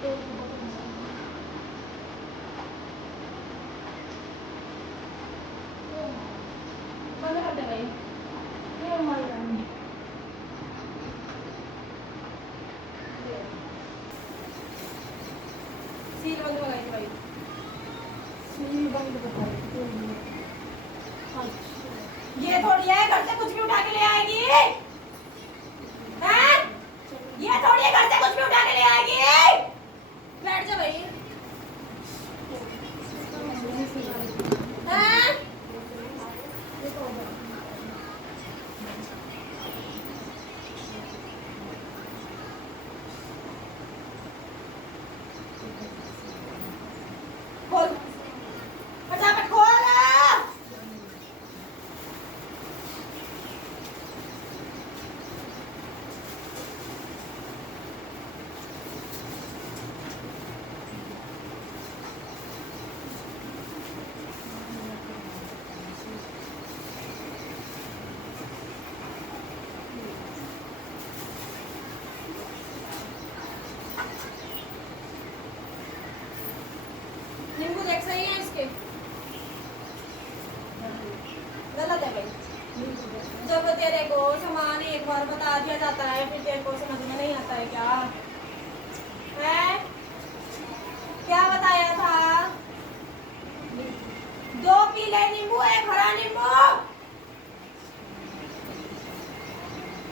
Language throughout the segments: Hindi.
सील बंद लगाई थी भाई, सील बंद बताई। ये थोड़ी है घर से कुछ भी उठा के ले आएगी हैं? ये थोड़ी है घर से कुछ भी उठा के ले आएगी। बैठ जा भाई। हैं? खोल, फटाफट खोल। नींबू देख सही है इसके, गलत है भाई। जब तेरे को सामान एक बार बता दिया जाता है फिर तेरे को समझ में नहीं आता है क्या है? क्या बताया था? 2 पीले नींबू, 1 हरा नींबू।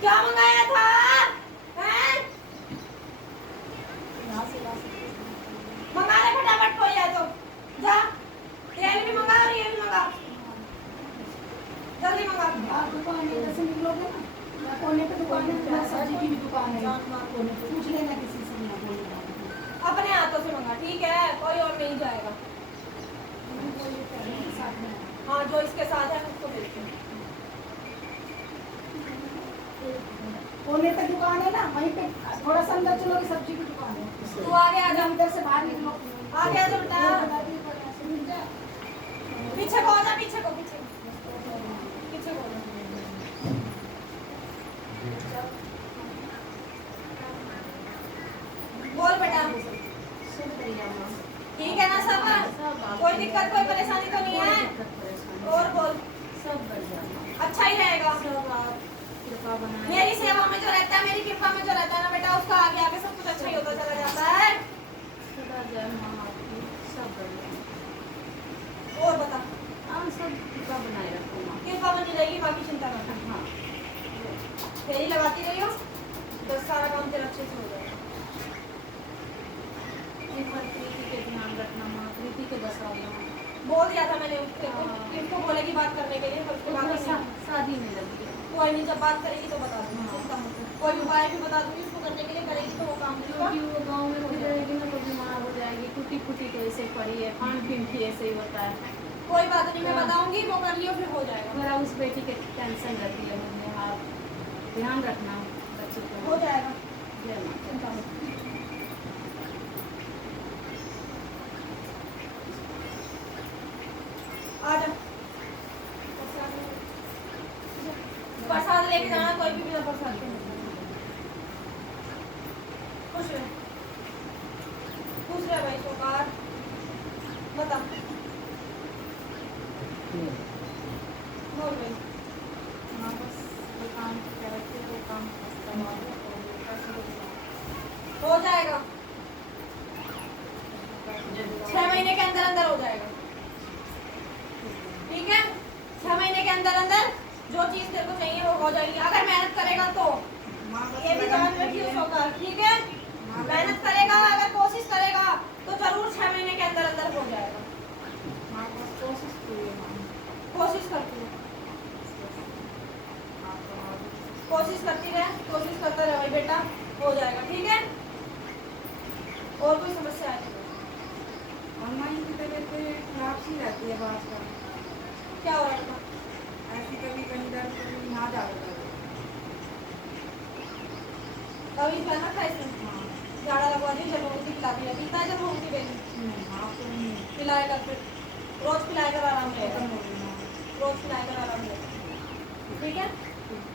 क्या मंगाया था? हैं? मंगा ले फटाफट, कोई है तो जा। तेल भी मंगा और ये भी मंगा, जल्दी मंगा। दुकान है, जैसे निकलोगे ना कोने पे दुकान है, सब्जी की भी दुकान है, कोने पे पूछ लेना किसी से ना बोलेगा। अपने हाथों से मंगा, ठीक है? कोई और नहीं जाएगा। हाँ, जो इसके साथ है उसको भेजते हैं। कोने पे दुकान है ना, वहीं पे थोड़ा सा अंदर चलोगे, सब्जी की दुकान है। तू आगे आ जा, अंदर से बाहर निकलो, आगे आ जा बेटा। पीछे को आ जा, पीछे को, पीछे पीछे को। बोल बेटा, ठीक है ना सब? कोई दिक्कत कोई परेशानी तो नहीं है? और बोल। सब बढ़िया, अच्छा ही रहेगा। सब आप कृपा बनाए। मेरी सेवा में जो रहता है, मेरी कृपा में जो रहता है ना बेटा, उसका आगे आगे सब कुछ अच्छा ही होता चला जाता है। सदा जय माँ आपकी, सब बढ़िया। और बता। आप सब कृपा बनाए रखो माँ। कृपा बनी रहेगी, बाकी चिंता मत कर। हाँ, फेरी लगाती रही हो तो सारा काम तेरा अच्छे से हो जाएगा। एक बार प्रीति के ध्यान रखना माँ, प्रीति के बसाना। बोल दिया था मैंने उसको बोलेगी बात करने के लिए, पर उसके बाद शादी में लगी है। कोई नहीं, जब बात करेगी तो बता दूंगी, चिंता मत कर। कोई उपाय भी बता दूंगी उसको करने के लिए, करेगी तो वो काम भी होगा। क्योंकि वो गाँव में भी रहेगी ना तो बीमार हो जाएगी, टूटी फूटी तो ऐसे पड़ी है, खान पीन भी ऐसे ही होता है। कोई बात नहीं, मैं बताऊंगी, वो कर लियो फिर हो जाएगा। मेरा उस बेटी की टेंशन रहती है मुझे, आप ध्यान रखना बच्चे को। हो जाएगा, जय माँ। चिंता मत कर। आ जा, प्रसाद लेके जाना, कोई भी बिना प्रसाद के नहीं। खुश रह, खुश रह भाई सोकार। बता बोल भाई। हाँ, बस वो काम करते वो काम करवा दो और पैसे दो। हो जाएगा, 6 महीने के अंदर अंदर हो जाएगा, ठीक है? 6 महीने के अंदर अंदर जो चीज तेरे को चाहिए वो हो जाएगी, अगर मेहनत करेगा तो। ये भी ध्यान रखिए सोकर, ठीक है? मेहनत करेगा, अगर कोशिश करेगा तो जरूर 6 महीने के अंदर अंदर हो जाएगा। हाँ, बस कोशिश कीजिए माँ। कोशिश करती है, कोशिश करती रहे, कोशिश करता रहे भाई बेटा, हो जाएगा, ठीक है? और कोई समस्या है? अम्मा की तबीयत खराब सी रहती है, बात का क्या हो रहा था? ऐसी कभी कहीं दर्द कभी ना जाता। कभी खाना खाए इसने? हाँ, झाड़ा लगवा दी, जलूंगी पिला दिया, पीता है जलूंगी बेली, हाँ तो नहीं पिलाएगा फिर, रोज पिलाएगा, आराम खत्म रहेगा, हो गई। रोज पिलाएगा, आराम रहेगा, ठीक है?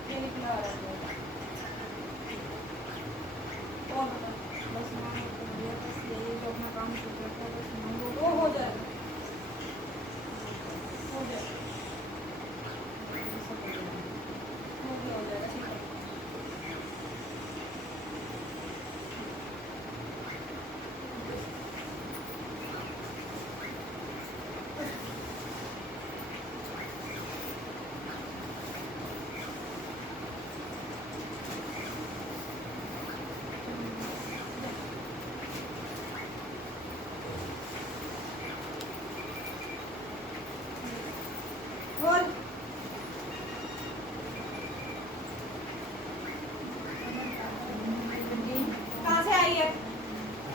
ये नहीं पिला आराम रहेगा। और बता। बस माँ तबीयत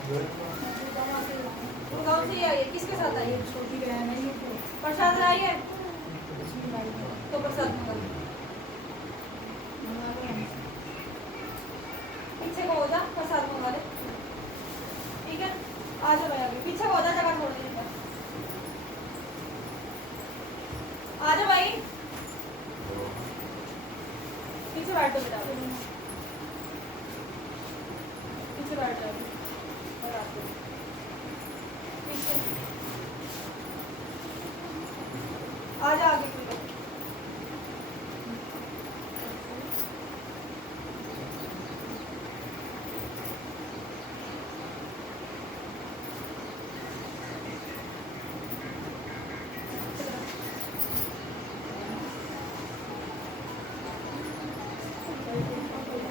गाँव से ही आई है, किसके साथ आई है? छोटी बहन है ये तो प्रसाद लाई है कुछ नहीं लाई है। तो प्रसाद मंगा लो। मंगा लो हमसे। पीछे को हो जा, प्रसाद मंगा ले। ठीक है, आ जाओ भाई आगे, पीछे को हो जा, जगह छोड़ दीजिए। आ जाओ भाई, पीछे बैठो बेटा, पीछे बैठ जाओ और आते हैं। पीछे आ जा आगे कोई लोग।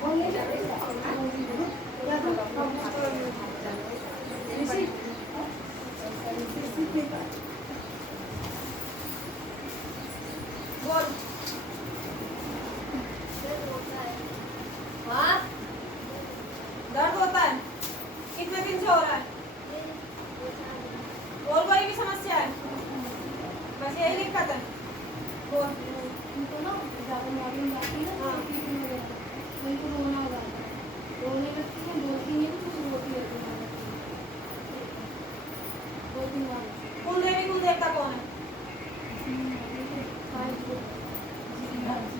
बोलने जा रहे हैं। क्या बोला? बोल। हाँ, दर्द होता है, कितने दिन से हो रहा है? और कोई भी समस्या है? बस यही दिक्कत है? बोल। उनको ना ज़्यादा मॉर्निंग आती है ना, हाँ। उनको रोना हो जाता है, रोने लगती है, बोलती नहीं कुछ, रोती रहती है। 2-3 बार कुल देवी कुल देवता कौन है?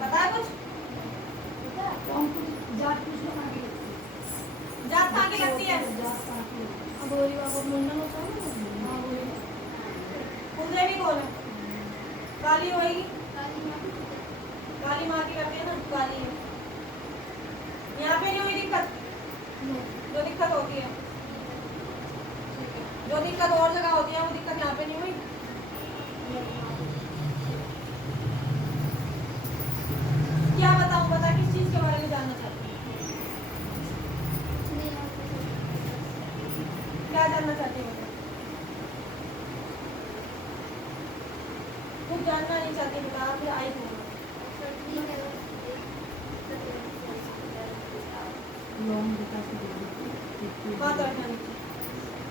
पता है कुछ? जात कुछ लोग आगे लगती है। जात कहाँ की लगती है? जात कहाँ की? अब गोरी बाबा मुंडन होता है ना, हाँ गोरी कुल देवी कौन है? काली होगी, काली माँ की काली माँ की करते हैं ना, काली है। यहाँ पे नहीं हुई दिक्कत? जो दिक्कत होती है, जो दिक्कत और जगह होती है, वो दिक्कत यहाँ पे नहीं हुई? क्या बताऊँ, बता किस चीज के बारे में जानना चाहती हूँ? क्या जानना चाहती हूँ? कुछ जानना नहीं चाहती, बता फिर आई हूँ। लॉन्ग बता के हाथ रखना नीचे,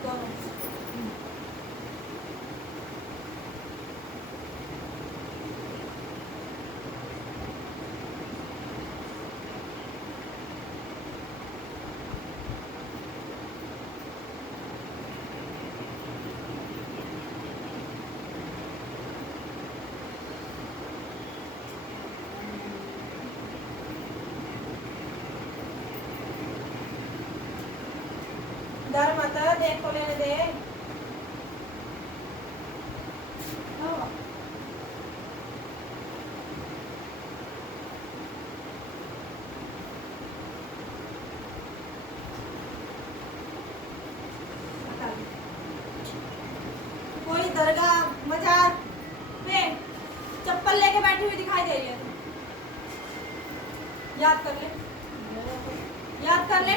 दोनों। डर मत, देख को लेने दे। कोई दरगाह मजार पे चप्पल लेके बैठी हुई दिखाई दे रही है? याद कर ले, याद कर ले।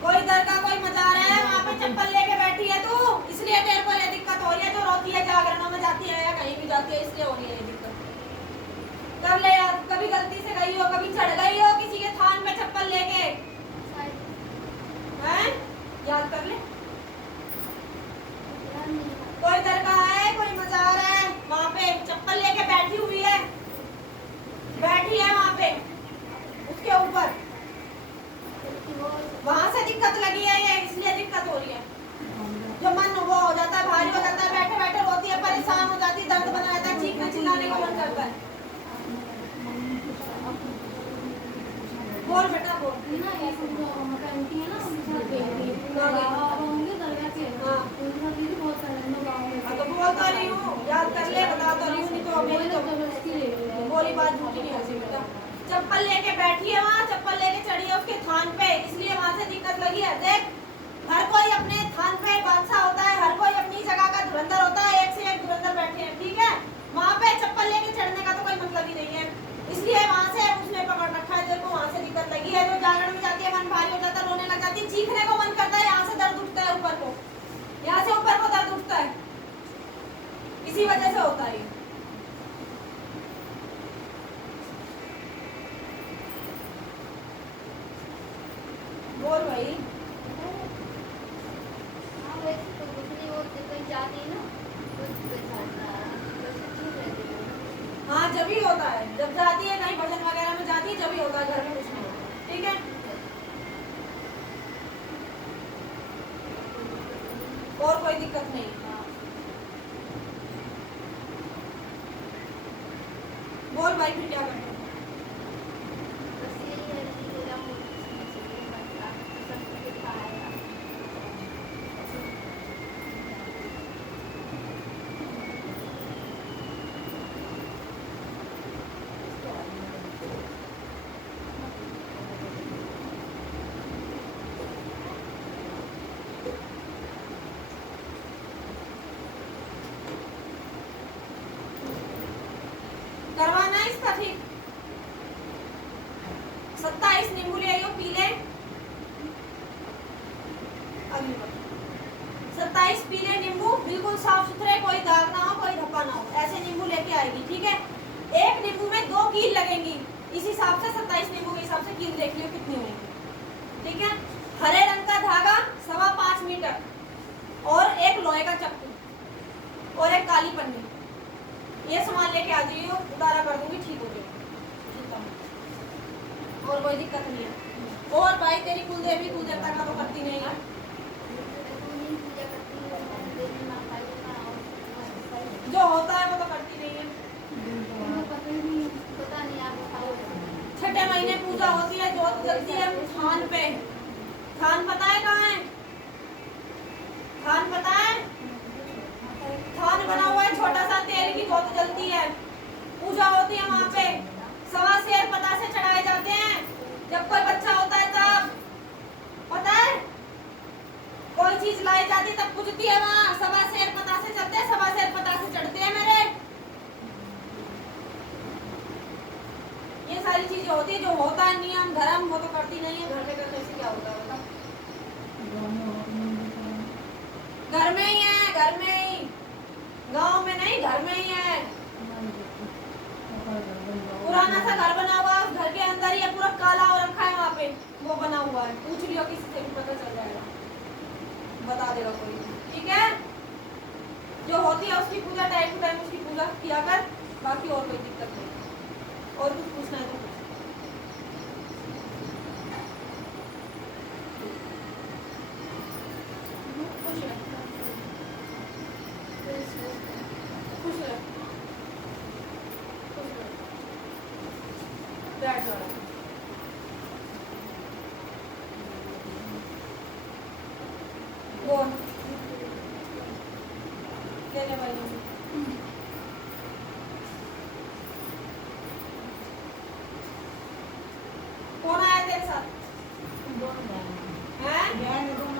कोई दरगाह कोई मजार है, वहाँ पे चप्पल लेके बैठी है तू, इसलिए तेरे को ये दिक्कत हो रही है। जो रोती है, जागरणों में जाती है या कहीं भी जाती है, इसलिए हो रही है ये दिक्कत। कर ले याद, कभी गलती से गई हो, कभी चढ़ गई हो किसी के थान पे चप्पल लेके, हैं? याद कर ले। कोई दरगाह है, कोई मजार है, वहाँ पे चप्पल लेके बैठी हुई है, बैठी है वहाँ पे उसके ऊपर, वहां से दिक्कत लगी है ये, इसलिए दिक्कत हो रही है। जो मन वो हो जाता है, भारी हो जाता है, बैठे बैठे रोती है, परेशान हो जाती है, दर्द बना रहता है, चीखने चिल्लाने का मन करता है। बोल बेटा बोल। ना ऐसे जो पहनती है ना, उनके साथ देखती है। हाँ। बाबा होंगे दरगाह के, हाँ। उनके साथ दीदी बहुत सारे लोग गाँव में हाँ, तो बोलता नहीं हूँ, याद कर ले, बता तो रही हूँ, नहीं तो मेरी तो जबरदस्ती ले रही है। बोली बात झूठी नहीं होती बेटा। चप्पल लेके बैठी है वहाँ, चप्पल लेके चढ़ी है उसके थान पे, इसलिए वहाँ से दिक्कत लगी है। देख, हर कोई अपने थान पे बादशाह होता है, हर कोई अपनी जगह का धुरंधर होता है, एक से एक धुरंधर बैठे हैं, ठीक है? वहाँ पे चप्पल लेके चढ़ने का तो कोई मतलब ही नहीं है, इसलिए वहाँ से उसने पकड़ रखा है। तेरे को वहाँ से दिक्कत लगी है, जो जागरण में जाती है, मन भारी हो जाता है, रोने लग जाती है, चीखने को मन करता है, यहाँ से दर्द उठता है ऊपर को, यहाँ से ऊपर को दर्द उठता है, इसी वजह से होता है। बोल भाई। हाँ वैसे तो दूसरी ओर से कहीं जाती ना तो हाँ जब ही होता है, जब जाती है कहीं भजन वगैरह में जाती है जब ही होता है, घर में कुछ नहीं होता। ठीक है, और कोई दिक्कत नहीं है। बोल भाई फिर क्या करते हैं? बस यही है कि मेरा मूड सब कुछ खाएगा। करवाना है इसका ठीक। 27 नींबू ले आइयो पीले। अगली बार 27 पीले नींबू, बिल्कुल साफ सुथरे, कोई दाग ना हो कोई धब्बा ना हो, ऐसे नींबू लेके आएगी। ठीक है, एक नींबू में 2 कील लगेंगी, इस हिसाब से 27 नींबू के हिसाब से कील देख लियो कितनी होंगी। ठीक है, हरे रंग का धागा 5.25 मीटर और एक लोहे का चक्कू और एक काली पन्नी, ये सामान लेके आ जाइए, उतारा कर दूंगी, ठीक हो जाएगा। और कोई दिक्कत नहीं है। और भाई तेरी कुल देवी तू देवता का तो करती नहीं है। पूजा करती हूँ देवी माता का जो होता है वो तो करती नहीं है। पता नहीं आप बताओ। 6ठे महीने पूजा होती है, जोत जलती है थान पे। थान पता है कहाँ है? थान पता है? थान बना हुआ है, छोटा सा तेल की जोत जलती है, पूजा होती है वहाँ पे। 1.25 सेर पतासे चढ़ाए जाते हैं जब कोई बच्चा होता है तब, पता है? कोई चीज लाई जाती है तब पूजती है वहाँ। 1.25 सेर पतासे चलते हैं, 1.25 सेर पतासे चढ़ते हैं मेरे। ये सारी चीजें होती है, जो होता है नियम धर्म वो तो करती नहीं है। घर में करने से क्या होता है बता? घर में ही है, घर में ही, गांव में नहीं, घर में ही है। पुराना सा घर बना हुआ है, उस घर के अंदर ही है, पूरा काला हो रखा है वहाँ पे, वो बना हुआ है। पूछ लियो किसी से भी पता चल जाएगा, बता देगा कोई। ठीक है, जो होती है उसकी पूजा टाइम टू टाइम उसकी पूजा किया कर, बाकी और कोई दिक्कत नहीं। और कुछ पूछना है तो पूछ। खुश रह, खुश रह, खुश रह। बैठ जाओ। बोल देने वाली हूँ। कौन आया तेरे साथ? हैं?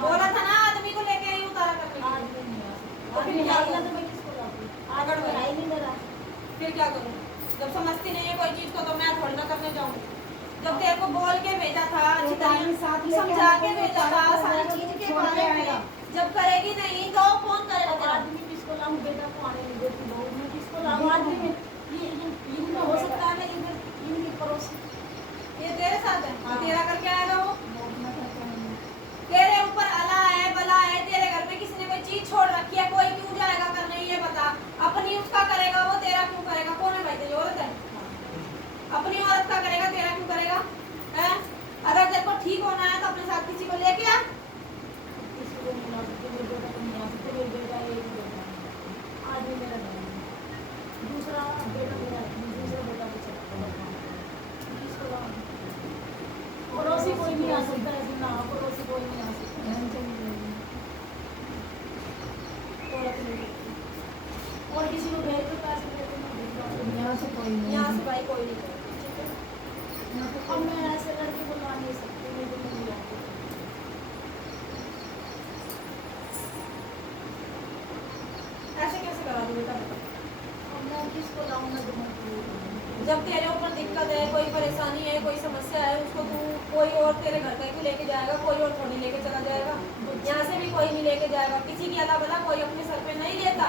बोला था ना आदमी को लेके आई उतारा करने के लिए। तो फिर क्या करूं? आगड़ बढ़। फिर क्या करूं? जब समझती नहीं है कोई चीज को तो मैं थोड़ी ना करने जाऊं। जब तेरे को बोल के भेजा था, अच्छी तरह समझा के भेजा था सारी चीज के बारे में, जब करेगी नहीं तो कौन करेगा तेरा? आदमी किसको लाऊं, बेटा को आने नहीं देती, बहू मैं किसको लाऊं? आदमी ये इनमें हो सकता है ना, इनके पड़ोसी ये तेरे साथ है, हाँ। तेरा करके आएगा वो। वो अपना करता नहीं। तेरे ऊपर अला है बला है, तेरे घर में किसी ने कोई चीज छोड़ रखी है, कोई क्यों जाएगा करने ये बता। अपनी उसका करेगा वो, तेरा क्यों करेगा? कौन है भाई तेरी औरत है? अपनी औरत का करेगा, तेरा क्यों करेगा? हैं? अगर तेरे को ठीक होना है तो अपने साथ किसी को लेके आ। किसी को नहीं ला सकते, मेरे बेटा को नहीं ला सकते, मेरे बेटा एक बेटा है। आज भी मेरा घर है, दूसरा बेटा मेरा है, दूसरा बेटा को चला किसको लाऊं? पड़ोसी कोई नहीं आ सकता है ना, पड़ोसी कोई नहीं आ सकता है। और किसी को भेज दो पैसे दे दो, यहाँ से कोई नहीं, यहाँ से भाई कोई नहीं करेगा। ठीक है? अब मैं ऐसे लड़के को ला नहीं सकती, मेरे को नहीं लाती। ऐसे कैसे करा दूँ बेटा बता? अब मैं किसको लाऊं? मैं तुम्हें जब तेरे ऊपर दिक्कत है, कोई परेशानी है, कोई समस्या है, उसको तू कोई और तेरे घर का ही लेके जाएगा, कोई और थोड़ी लेके चला जाएगा। यहाँ से भी कोई नहीं लेके जाएगा, किसी की अला बला कोई अपने सर पे नहीं लेता।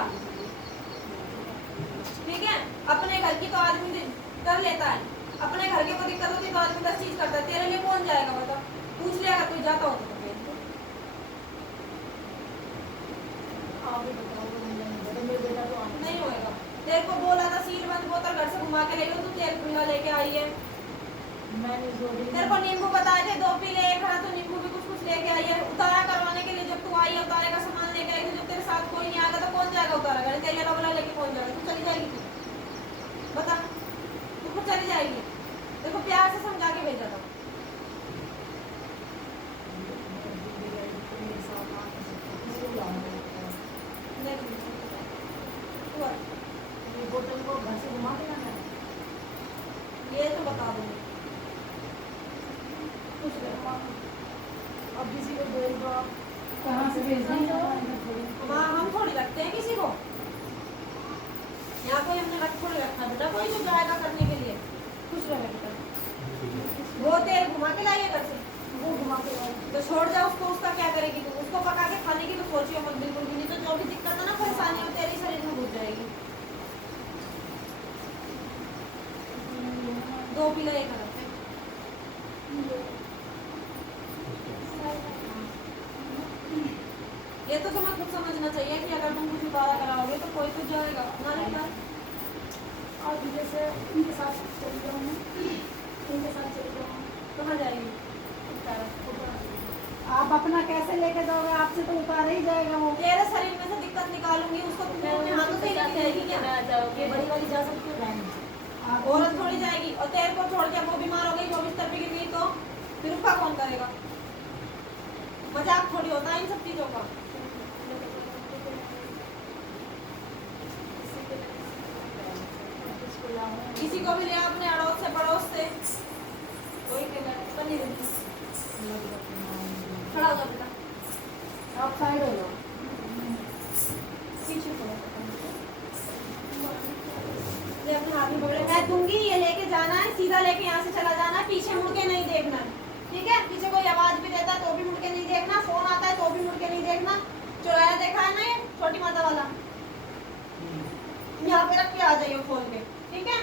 ठीक है, अपने घर की तो आदमी कर लेता है, अपने घर के को दिक्कत होती तो आदमी 10 चीज करता है। तेरे लिए कौन जाएगा बता? पूछ लिया, कोई जाता हो तो भेज दो। आप ही बताओ तो मेरे बेटा तो आने नहीं होएगा। तेरे को बोला था सील बंद बोतल घर से घुमा के ले लो, तू तेल खुला लेके आई है। मैंने सोची तेरे को नींबू बताए थे 2 पी ले, एक खड़ा तो नींबू भी कुछ कुछ लेके आई है। उतारा करवाने के लिए जब तू आई है, उतारे का सामान लेके आई थी, जब तेरे साथ कोई नहीं आएगा तो कौन जाएगा उतारा करने? तेरे वाला लेके कौन जाएगा? तू चली जाएगी तू? बता, तू खुद चली जाएगी? देखो प्यार से समझा के भेजा था। मेरे साथ आ नहीं सकता, किसी को लाऊंगा तू आ। ये बोतल को घर से घुमा देना है। ये तो बता दूंगी। कुछ करवा अब किसी को भेज दो आप। कहाँ से भेज दें? हम थोड़ी रखते हैं किसी को, यहाँ कोई हमने रख थोड़ी रखा बेटा, कोई जो जाएगा करने के लिए। खुश रहे बेटा। वो तेल घुमा के लाइए घर से, वो घुमा के लाओ। तो छोड़ जाओ उसको। उसका क्या करेगी तू? उसको पका के खाने की तो सोचियो मत बिल्कुल भी नहीं, तो जो भी दिक्कत है ना परेशानी हो तेरे शरीर में घुस जाएगी। 2 पी ले, एक खड़ा। ये तो तुम्हें खुद समझना चाहिए कि अगर तुम कुछ उतारा कराओगे तो कोई तो जाएगा ना लेकर। और जैसे इनके साथ चली जाऊँ मैं, इनके साथ चली जाऊँ कहाँ जाएगी? आप अपना कैसे लेके जाओगे? आपसे तो उतार ही जाएगा वो। तेरे शरीर में से दिक्कत निकालूंगी, उसको तुम अपने हाथों से ही लेके जाएगी क्या? ये बड़ी वाली जा सकती है बहन। आप औरत थोड़ी जाएगी। और तेरे को छोड़ के वो बीमार हो गई, वो बिस्तर पे गिर गई तो फिर उसका कौन करेगा? मजाक थोड़ी होता है इन सब चीजों का। किसी को भी ले आ, अपने अड़ोस से पड़ोस से। कोई बनी खड़ा हो जा बेटा, आप साइड हो जाओ। पीछे थोड़ा ये अपने हाथ में पकड़े। मैं दूंगी, ये लेके जाना है, सीधा लेके यहाँ से चला जाना है, पीछे मुड़ के नहीं देखना है, ठीक है? पीछे कोई आवाज भी देता है तो भी मुड़ के नहीं देखना, फोन आता है तो भी मुड़ के नहीं देखना। चुराया देखा है ना ये छोटी माता वाला, यहाँ पे रख के आ जाइए खोल के, ठीक है?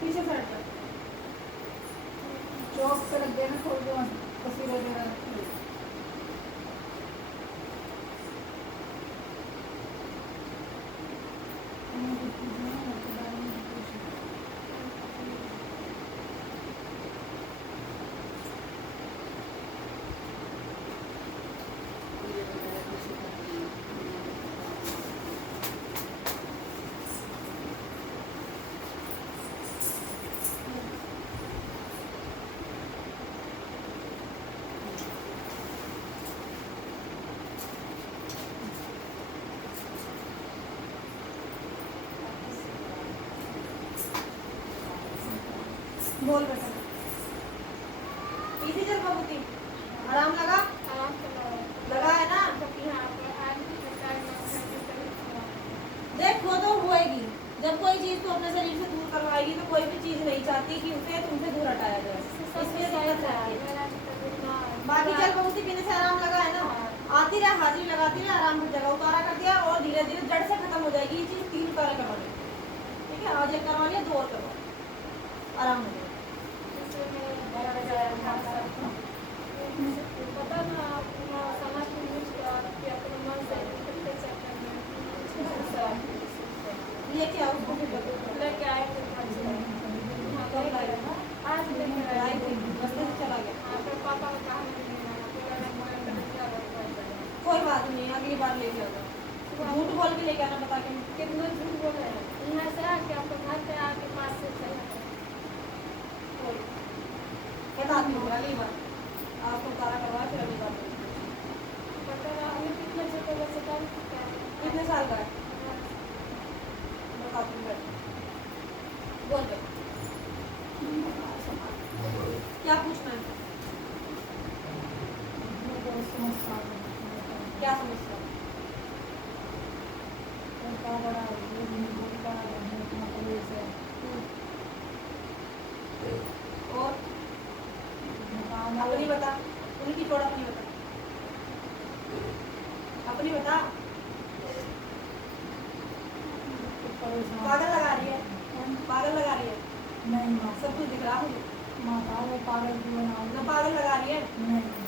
पीछे से हट जाओ। चौक पे रख देना, खोल दो तस्वीर वगैरह। बोल बेटा। इसी जगह बबूती आराम लगा? लगा है ना? देख वो तो होएगी। जब कोई चीज तो अपने शरीर से दूर करवाएगी तो कोई भी चीज नहीं चाहती कि उसे तुमसे दूर हटाया जाए, इसलिए दिक्कत रहती है। बाकी चल बबूती, पीने से आराम लगा है ना? आती रहे, हाजिरी लगाती रहे, आराम की जगह उतारा कर दिया और धीरे धीरे जड़ से खत्म हो जाएगी ये चीज। 3 उतारा करवा लिया, ठीक है? आज एक करवा लिया, 2 और करवा, आराम हो जाएगा। पता ना समाज में यूज किया अपने मन से ये क्या उसको फिर लेके आए थे घर से। आज लेके आए आई थी, रास्ते से चला गया। हाँ, फिर पापा को कहा नहीं आना, फिर मैंने बोला कि क्या करता है। कोई बात नहीं, अगली बार लेके आता। झूठ बोल के लेके आना, बता के। कितना झूठ बोल रहे हैं यहाँ से आके आपको घर पे आके पास से चला बता दूँ अगली बार आपको उतारा करवा, फिर अगली बार पता ना अभी कितने छोटे बच्चे का क्या है। कितने साल का है बता दूँ। बैठ बोल बे, क्या पूछना है? क्या समस्या? और अपनी बता, उनकी छोड़, अपनी बता, अपनी बता। पागल लगा रही है, पागल लगा रही है। नहीं माँ, सब कुछ दिख रहा है मुझे। माँ पागल की बनाऊँ ना पागल लगा रही है। नहीं।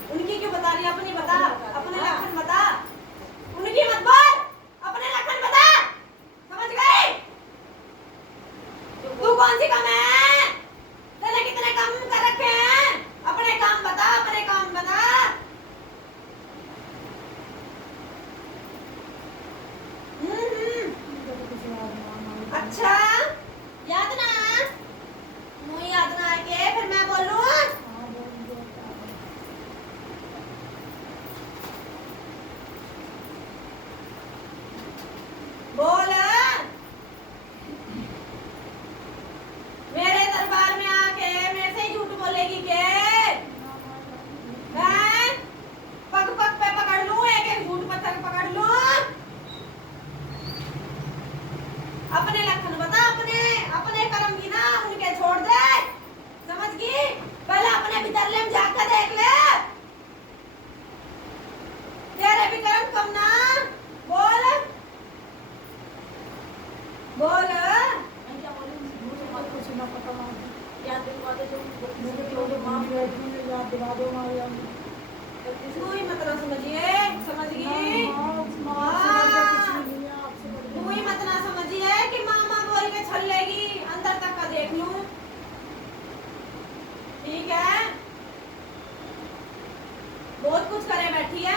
बहुत कुछ करे बैठी है,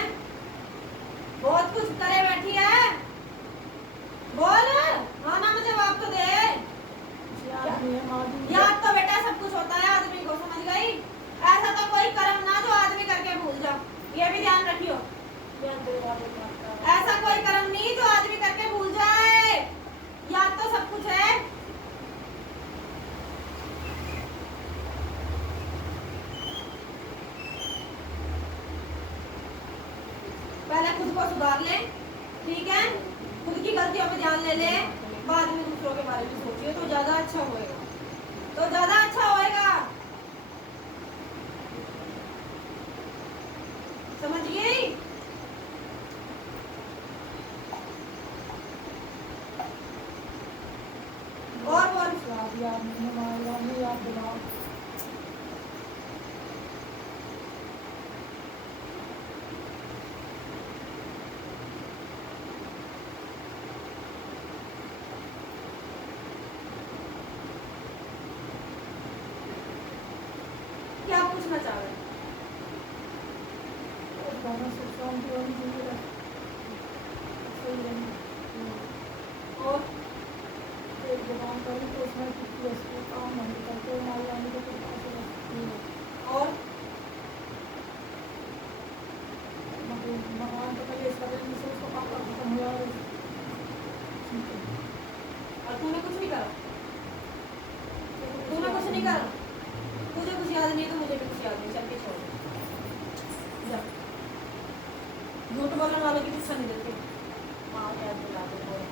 बहुत कुछ करे बैठी है। बोल हाँ ना, मुझे जवाब तो दे। याद तो बेटा सब कुछ होता है आदमी को, समझ गई? ऐसा तो कोई कर्म ना जो आदमी करके भूल जाओ, ये भी ध्यान रखियो। ऐसा कोई कर्म नहीं जो आदमी करके भूल जाए। याद तो सब कुछ है। पहले खुद को सुधार ले, ठीक है? खुद की गलतियों पे ध्यान ले ले, बाद में दूसरों के बारे में सोचिए तो ज्यादा अच्छा होएगा, तो ज्यादा अच्छा होएगा। समझ गई? और बोल। याद दिलाओ। क्या पूछना चाह रहे हैं? और एक दुकान करी तो उसमें कितनी उसको काम नहीं करते हमारी आने के तो और भगवान तो कल इसका से उसको पापा खत्म हुआ और तूने कुछ नहीं करा, तूने कुछ नहीं करा, तुझे कुछ याद नहीं तो मुझे भी कुछ याद नहीं, चल के छोड़ जा। झूठ बोलने वालों की शिक्षा नहीं देते,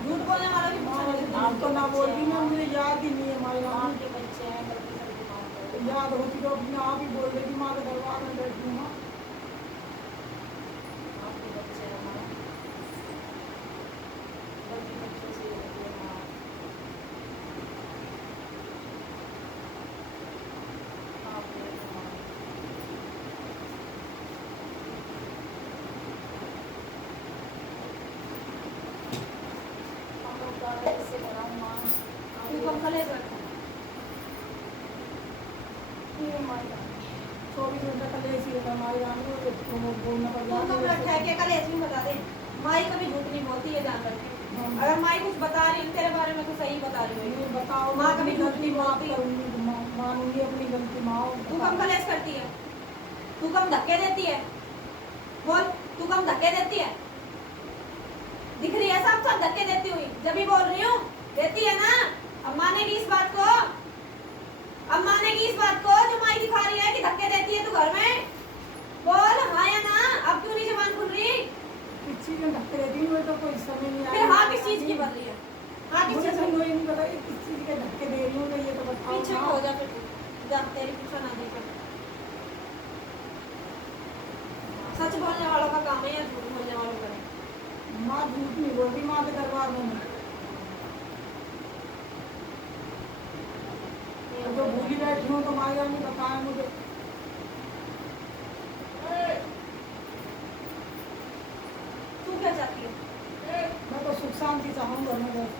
झूठ बोलने वालों की शिक्षा नहीं देते। आप तो ना बोलती ना, मुझे याद ही नहीं है हमारे गाँव के बच्चे हैं, गलती करके काम करते हैं। याद होती तो अपने आप ही बोल देती, माँ के दरबार में बैठी हूँ। आपके बच्चे हैं हमारे, गलती बच्चों से ही होती है हमारा। आप ये हमारे हम लोग का ऐसे बड़ा माँ तू कब कलेश रखा? ये हमारे 24 घंटा कल ऐसी होता हमारे गाँव में, तो बोलना पड़ तू कब रखा है कि कलेश भी बता दे। माई कभी झूठ नहीं बोलती है, ध्यान रखे। अगर माई कुछ बता रही है तेरे बारे में तो सही बता रही है। बताओ, माँ कभी झूठ नहीं माफ बोलती। करूंगी, मानूंगी अपनी गलती। माँ तू कम कलेश करती है, तू कम धक्के देती है, बोल तू कम धक्के देती है? दिख रही है सब सब धक्के देती हुई, जब भी बोल रही हूँ देती है ना। अब मानेगी इस बात को, अब मानेगी इस बात को जो माई दिखा रही है कि धक्के देती है तू घर में? बोल हाँ या ना। अब क्यों नहीं जबान खुल रही? किस चीज में धक्के देती हूँ तो कोई समझ नहीं आ फिर हाँ किस चीज की बन रही है? हाँ किस मुझे चीज तो की? ये नहीं पता कि किस चीज के धक्के दे रही हूँ, तो ये तो बताओ। पीछे हाँ। हो जा, फिर जा तेरी पीछे ना देखे। सच बोलने वालों का काम है या झूठ बोलने वालों का नहीं? माँ झूठ नहीं बोलती, माँ के दरबार में नहीं। और जो भूली बैठी हूँ तो माँ ने बताया मुझे। तू क्या चाहती है? मैं तो सुख शांति चाहूँगा मैं बस।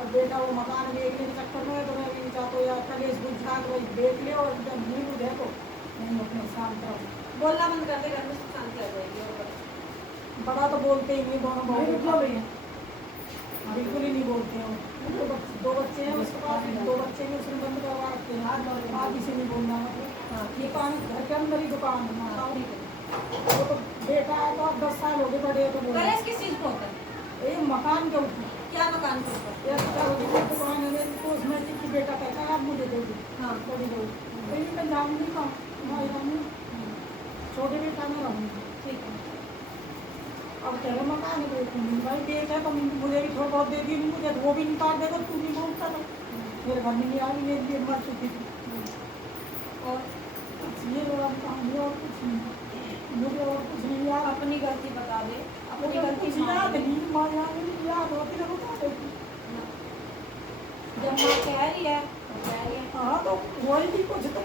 अब बेटा वो मकान देखने के चक्कर में है, तो मैं भी नहीं चाहता यार कलेश बुझा तो वही देख ले, और जब नहीं बुझे तो नहीं अपने शांत रहो। बोलना बंद कर दे, घर में सुख शांति आ जाएगी। और बस। बड़ा तो बोलते ही नहीं, दोनों बहुत बिल्कुल ही नहीं बोलते हैं। दो बच्चे हैं उसके पास, 2 बच्चे हैं उसने बंद करवा रखे हैं। आप इसे नहीं बोलना मतलब ये पानी घर के अंदर ही दुकान है। वो तो बेटा है तो अब 10 साल हो गए बड़े तो बोले कलेश किस चीज को होता है? ये मकान के ऊपर क्या मकान के ऊपर? एक दुकान है मेरी, तो उसमें कि बेटा कहता है आप मुझे दे दो। हाँ। थोड़ी दो मैं जाऊँगी कहाँ, वहाँ जाऊँगी छोटे बेटा में रहूँगी। ठीक है। अब कह रहे मकान भाई देख है तो मुझे भी थोड़ा बहुत दे दी, मुझे वो भी निकाल देगा, तू नहीं बोलता तो मेरे घर में नहीं आ रही, मेरी भी मर चुकी थी। और ये और कहानी और कुछ नहीं, मुझे और कुछ नहीं याद। अपनी गलती बता दे, अपनी मुझे गलती कुछ याद मान ले। नहीं, माँ याद होती ना बता देती। जब माँ कह रही है तो कह रही है। हाँ तो वही भी कुछ तो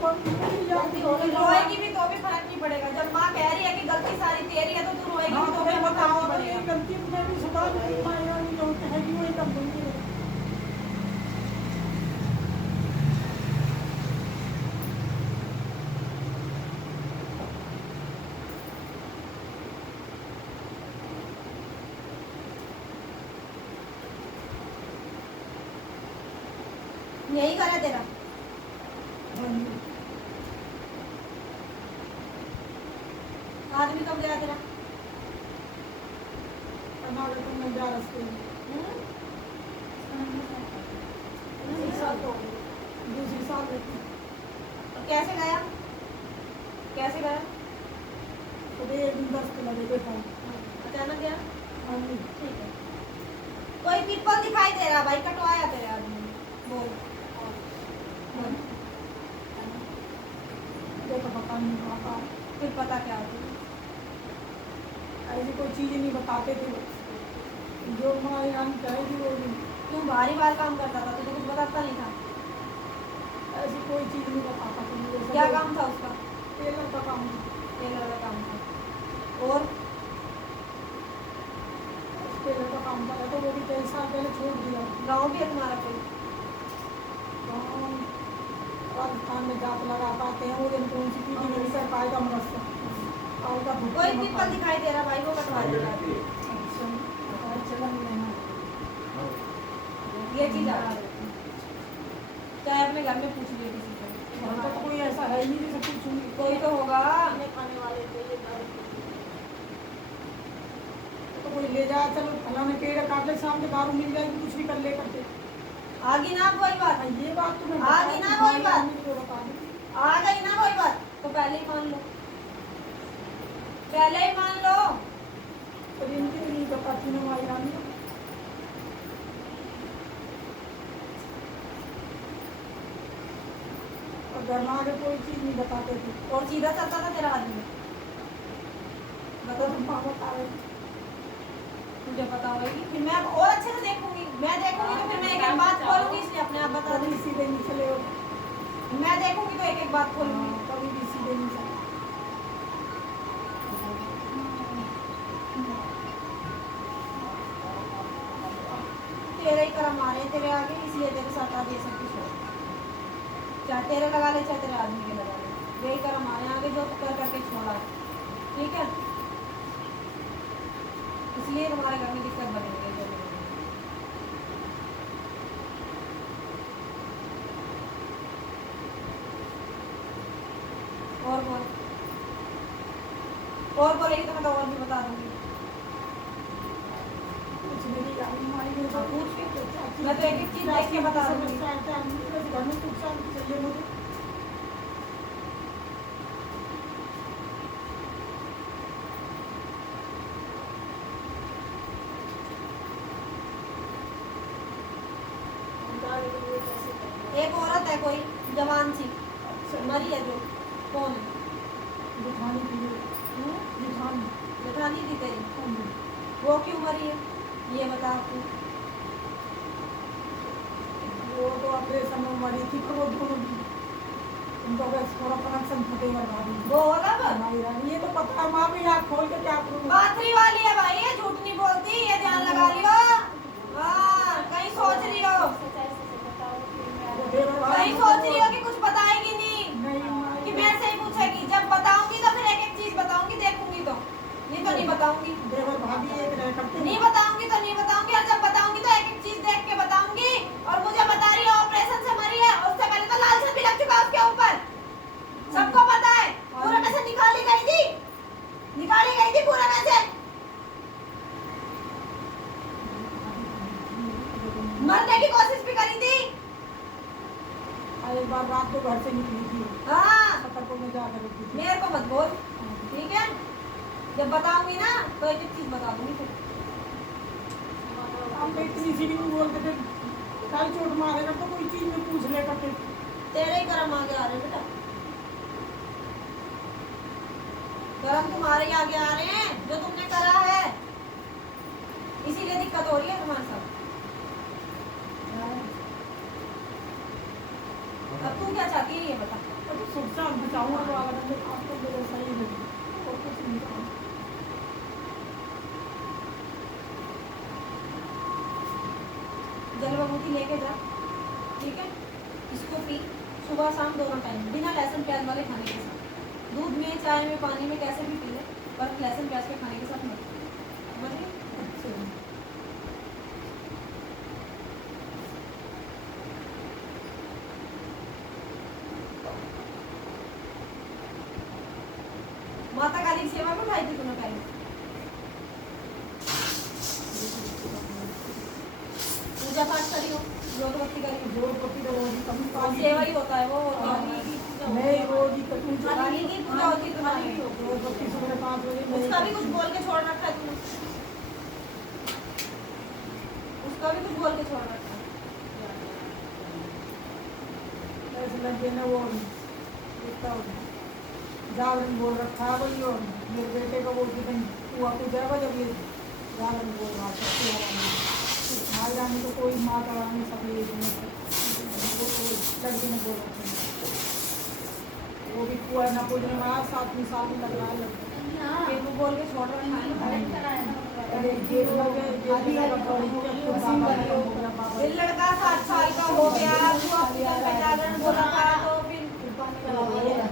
याद तो रोएगी भी तो भी फर्क नहीं पड़ेगा। जब माँ कह रही है कि गलती सारी तेरी है तो तू रोएगी हाँ भी तो तो भी मैं फर्क बताओ नहीं तो ये पड़ेगा। गलती मैं भी सुधार नहीं पाएगा, नहीं जो कहेगी वही कर दूंगी। यही करा तेरा। आदमी कब गया तेरा? हमारे तो मैं जा रस्ते में एक साल तो दूसरी साल रहती और कैसे गया? कैसे गया? तो एक दिन 10 किलो दे देता हूँ। अचानक गया? हाँ जी। ठीक है। कोई पीपल दिखाई दे रहा भाई, कटवाया तेरे आदमी ने। बोल। बोल। देखो पता नहीं पापा फिर पता क्या होती? ऐसी कोई चीज़ नहीं बताते थे जो हमारे यहाँ कहेगी वो नहीं। तू भारी बार काम करता था, तुझे कुछ बताता नहीं था? ऐसी कोई चीज़ नहीं बताता था मुझे। क्या काम था उसका? टेलर का काम था। टेलर का काम था। और टेलर का काम था तो वो भी 3 साल पहले छोड़ दिया। गाँव भी है तुम्हारा कोई? राजस्थान में जात लगा पाते हैं वो दिन कौन सी चीज़ नहीं कर पाएगा मरस्सा कोई पीपल दिखाई दे रहा भाई, वो कटवा देगा। ये चीज आ रही है। चाहे अपने घर में पूछ लियो किसी से। तो कोई ऐसा है ही नहीं जिसे पूछूंगी। कोई तो होगा। खाने वाले तो ये तो कोई ले जाए चलो फलाने पेड़ काट ले सामने दारू मिल जाएगी कुछ भी कर ले करते। आगे ना कोई बात। ये बात तुम्हें आगे ना कोई बात। बता दूं। आ गई ना कोई बात तो पहले ही मान लो, पहले ही मान लो। पर इनकी नहीं बताती ना हमारी रानी। और घर में आगे कोई चीज़ नहीं बताते थे। और सीधा चलता था तेरा आदमी। बता तुम पापा बता रहे मुझे पता होगी, फिर मैं और अच्छे से देखूंगी। मैं देखूंगी तो फिर मैं एक एक बात खोलूंगी, इसलिए अपने आप बता कभी दूंगी। सीधे नहीं चले हो। मैं देखूंगी तो एक एक बात खोलूंगी। कभी भी सीधे नहीं चले। तेरे ही कर्म आ रहे हैं तेरे आगे, इसलिए तेरे साथ आगे सब कुछ हो। चाहे तेरे लगा ले चाहे तेरे आदमी के लगा ले, यही कर्म आ रहे हैं आगे जो तू कर करके छोड़ा। ठीक है, इसलिए तुम्हारे घर में दिक्कत बनी हुई है। और बोल, और बोलेगी तो मैं तो और भी बता दूंगी। कुछ मेरी गाड़ी मारी में तो पूछ के मैं तो एक एक चीज देख के बता दूंगी। घर में कुछ शांति चाहिए मुझे। एक औरत है कोई जवान सी मरी है, जो कौन है? जेठानी थी जेठानी जेठानी थी तेरी, वो क्यों मरी है ये बता तू। वो तो ऑपरेशन में मरी थी पर वो दोनों भी उनका बस थोड़ा कनेक्शन फटेगा भाभी। वो होगा बस हमारी रानी ये तो पता है माँ भी आँख खोल के क्या करूँ। बाथरी वाली है भाई, ये झूठ नहीं बोलती, ये ध्यान लगा लियो। हाँ, कहीं सोच रही हो, कहीं सोच रही हो कि कुछ बताएगी नहीं कि मेरे से ही पूछेगी। जब बताऊंगी तो फिर एक एक चीज बताऊंगी, देखूंगी तो, नहीं तो नहीं बताऊंगी। देवर भाभी एक रह करते नहीं बताऊंगी तो नहीं बताऊंगी, और जब बताऊंगी तो एक एक चीज देख के बताऊंगी। और मुझे बता रही है ऑपरेशन से मरी है, उससे पहले तो लाल भी लग चुका उसके ऊपर, सबको पता है। पूरे में से निकाली गई थी पूरे में से, मरने की कोशिश भी करी थी। एक बार रात को घर से निकली थी। हाँ, छतरपुर में जाकर रुकी थी। मेरे को मत बोल, ठीक है? जब बताऊंगी ना तो एक एक चीज बता दूंगी फिर। हम इतनी सी भी नहीं बोलते थे, कल चोट मारेगा तो कोई चीज में पूछ ले करते। तेरे ही कर्म आगे आ रहे हैं बेटा, कर्म तुम्हारे ही आगे आ रहे हैं जो तुमने करा है, इसीलिए दिक्कत हो रही है तुम्हारे साथ। अब तू क्या चाहती है ये बता। तो सुख से हम बचाऊंगा तो आपको मेरे सही लगे और कुछ नहीं कहूँ। जल बबूती लेके जा, ठीक है? इसको पी सुबह शाम दोनों टाइम, बिना लहसुन प्याज वाले खाने के साथ। दूध में, चाय में, पानी में, कैसे भी पी ले, पर लहसुन प्याज के खाने के साथ मत। समझ गई? माता काली की सेवा में उठाई थी तूने पहले? पूजा पाठ करी हो, जोतबत्ती करी हो? जोतबत्ती तो रोज ही कभी और काली सेवा ही होता है वो हाँ। काली की पूजा मैं होती है। रोज ही कभी काली की पूजा होती है तुम्हारी। जोतबत्ती सुबह 5 बजे मैं उसका भी कुछ बोल के छोड़ रखा है तूने, उसका भी कुछ बोल के छोड़ रखा है। ऐसे लगे ना वो इतना जागरण बोल रखा है वही। और मेरे बेटे को बोलती कहीं तू आपको जाएगा जब ये जागरण बोल रहा था माई रानी तो कोई माता रानी सब ये लड़के ने बोल रखा है। वो भी कुआ ना पूजने में आज 7 साल में लग रहा है लड़का। ये तू बोल के छोड़ रखा है। अरे जेल लगे जेल लगा पड़ी ये लड़का 7 साल का हो गया, तू अपने घर पे जागरण बोल रखा है तो फिर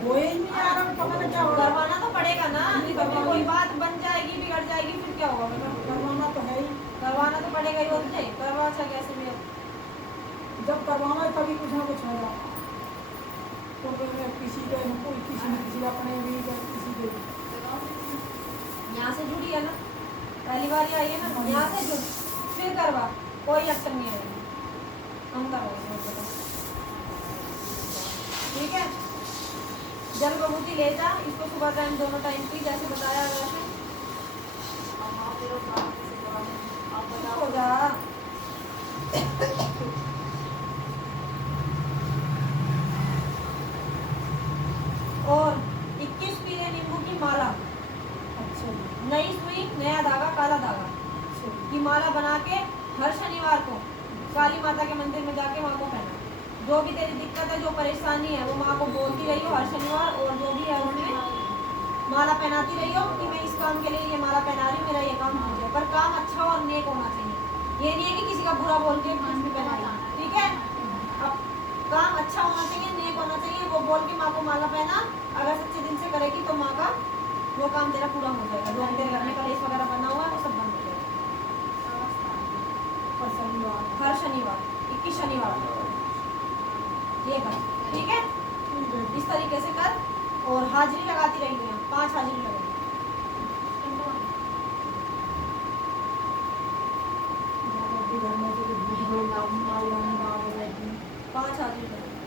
वो ही नहीं आ रहा पता नहीं क्या होगा। करवाना तो पड़ेगा ना, नहीं तो फिर कोई बात बन जाएगी बिगड़ जाएगी फिर क्या होगा बेटा? करवाना तो है ही। करवाना तो पड़ेगा ही, और नहीं करवा अच्छा कैसे भी? जब करवाना है तभी कुछ ना कुछ होगा। तो फिर किसी के कोई किसी न किसी अपने भी किसी के यहाँ से जुड़ी है ना, पहली बार ही आई है ना, यहाँ से जुड़ फिर करवा, कोई अड़चन नहीं आएगी, हम करवाएंगे। ठीक है, जल विभूति ले जा, इसको सुबह टाइम दोनों टाइम पी जैसे बताया वैसे। हो जा और 21 पीले नींबू की माला, अच्छा नई सुई नया धागा काला धागा की माला बना के हर शनिवार को काली माता के मंदिर में जाके माँ को पहना। जो भी तेरी दिक्कत है, जो परेशानी है, वो माँ को बोलती रही हो हर शनिवार, और जो भी है उन्हें माला पहनाती रही हो कि मैं इस काम के लिए ये माला पहना रही हूँ, मेरा ये काम हो जाए। पर काम अच्छा और नेक होना चाहिए, ये नहीं है कि किसी का बुरा बोल के कुछ भी पहनाई। ठीक है, अब काम अच्छा होना चाहिए, नेक होना चाहिए, वो बोल के माँ को माला पहना। अगर सच्चे दिल से करेगी तो माँ का वो काम तेरा पूरा हो जाएगा। जो भी तेरे घर में कलेश वगैरह बना हुआ है वो सब बंद हो जाएगा। पर शनिवार हर शनिवार 21 शनिवार ये कर, ठीक है? इस तरीके से कर और हाजिरी लगाती रही हो, 5 हाजिरी लगेगी। घर में से दूध माई रानी का आ जाएगी। 5 हाजिरी लगेगी,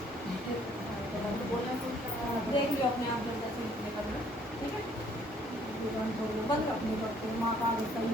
देख लियो अपने आप जैसे निकले करना। ठीक है, बंद रखने करते माँ का सही